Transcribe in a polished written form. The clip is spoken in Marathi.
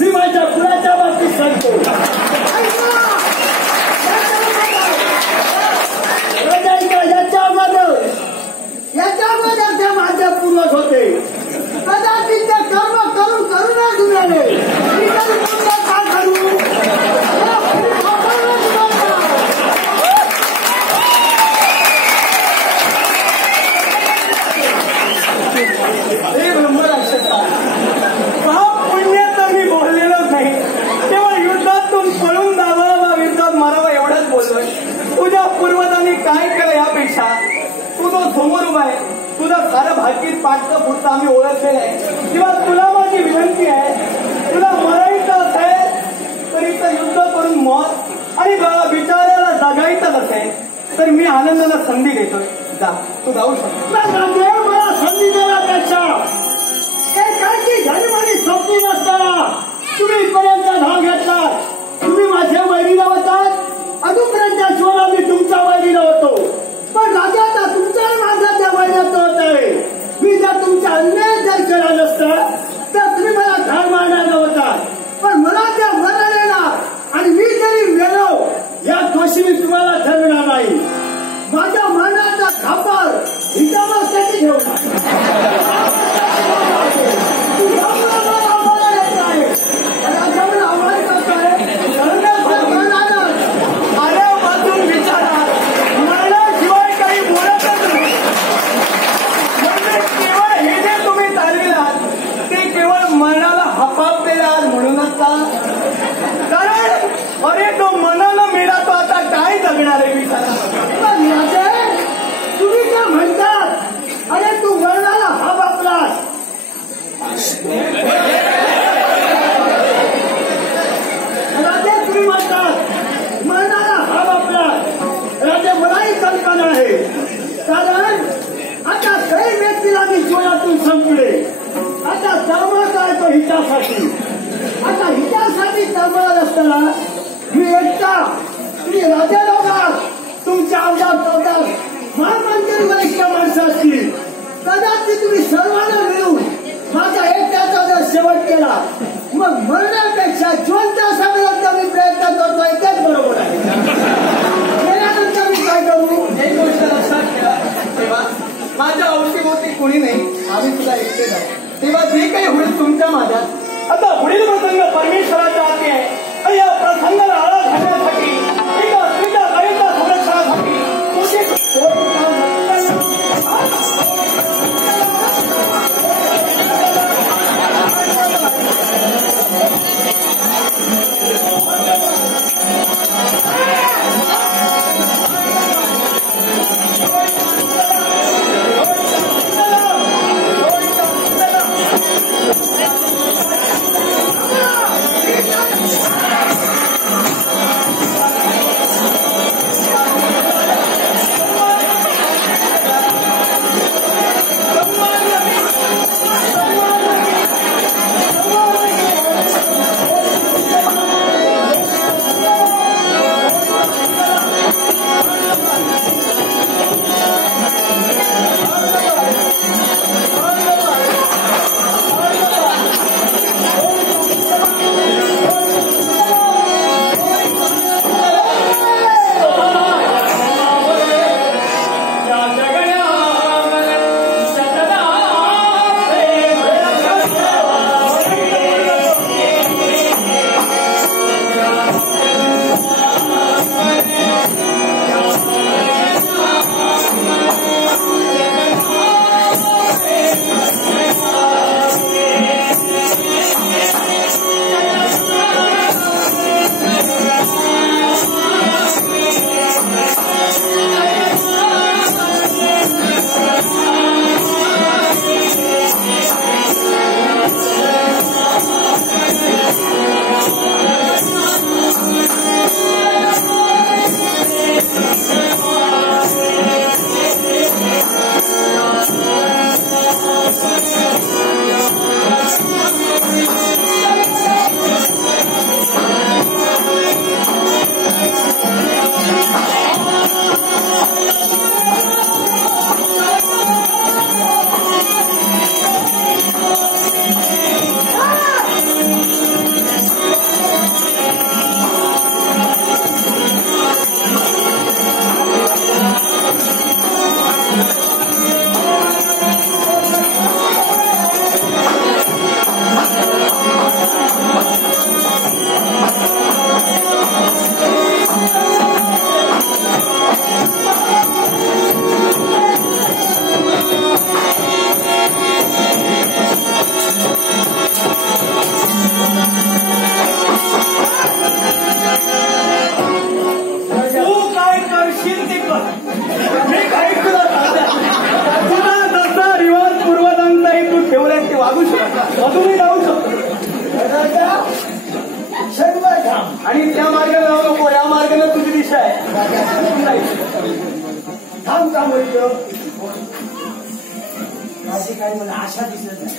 मी माझ्या कुणाच्या बाबतीत सांगतो. याच्यामध्ये माझे पूर्वज होते. कदाचित ते कर्म करून करूनच जुळले. मी तरी तुमचं काय करू. पाप पुण्य तर मी बोललेलोच नाही. केवळ युद्धातून पळून जावं वा युद्धात मारावं एवढंच बोललोय. तुझ्या पूर्वजांनी काय केलं यापेक्षा तू जो समोर उभा आहे तुझं सारं भाकीत पाठचं पुढचं आम्ही ओळखलेलं आहे. किंवा तुला माझी विनंती आहे, तुला मरायचं असेल तर इथं युद्ध करून मत आणि बिचाराला जगायचं असेल तर मी आनंदाला संधी देतोय. जा, तू जाऊ शकतो. मला संधी देण्यापेक्षा काय की झाली माझी सोपी नसताना तुम्ही इथपर्यंत धाव घेतला. तुम्ही माझ्या वैरीला होतात, अजूनपर्यंत शिवाला मी तुमच्या वैरीला होतो. पण राजाचा तुमच्या माझा त्या वैरात होत आहे. मी जर तुमचा अन्याय जर केला नसता तर तुम्ही मला ठार मारणार होता. पण मला त्या मरण येणार आणि मी जरी गेलो या दोषी मी तुम्हाला ठरविणार नाही. माझ्या मरणाचा खापर हिच्यामध्ये घेऊन अरे तो मनाला मिळा तो आता काय जगणार आहे बिचारा. तुम्ही काय म्हणतात. अरे तू मरणाला हा बापलास. राजे तुम्ही म्हणतात मरणाला हा बापलास. राजे मलाही कल्पना आहे. कारण आता काही व्यक्तीला मी जीवनातून संपले. आता जन्म काय तो हितासाठी. आता हितासाठी जन्मला असताना मी एकटा तुम्ही राजा होतात. तुमच्या आमदार होतात महामंत्री वरिष्ठ माणसं असतील. कदाचित तुम्ही सर्वांना मिळून माझ्या एकट्याचा जर शेवट केला मग मरण्यापेक्षा जिवंत असापर्यंत मी प्रयत्न करतोय तेच बरोबर आहे. त्यानंतर मी काय करू. एक गोष्ट लक्षात घ्या. तेव्हा माझ्या अवतीभोवती कोणी नाही, आम्ही तुला एकटे जाऊ. तेव्हा जे काही होईल तुमच्या माझ्यात. आता पुढील प्रसंग परमेश्वराच्या हाती आहे आणि या प्रसंगाला आळा घालण्यासाठी एका स्त्रीच्या दयेच्या संरक्षणासाठी आणि त्या मार्गाने जाऊ नको, या मार्गाने तुझी दिशा आहे. थांब का बोलतो माझी काही मला आशा दिसत नाही.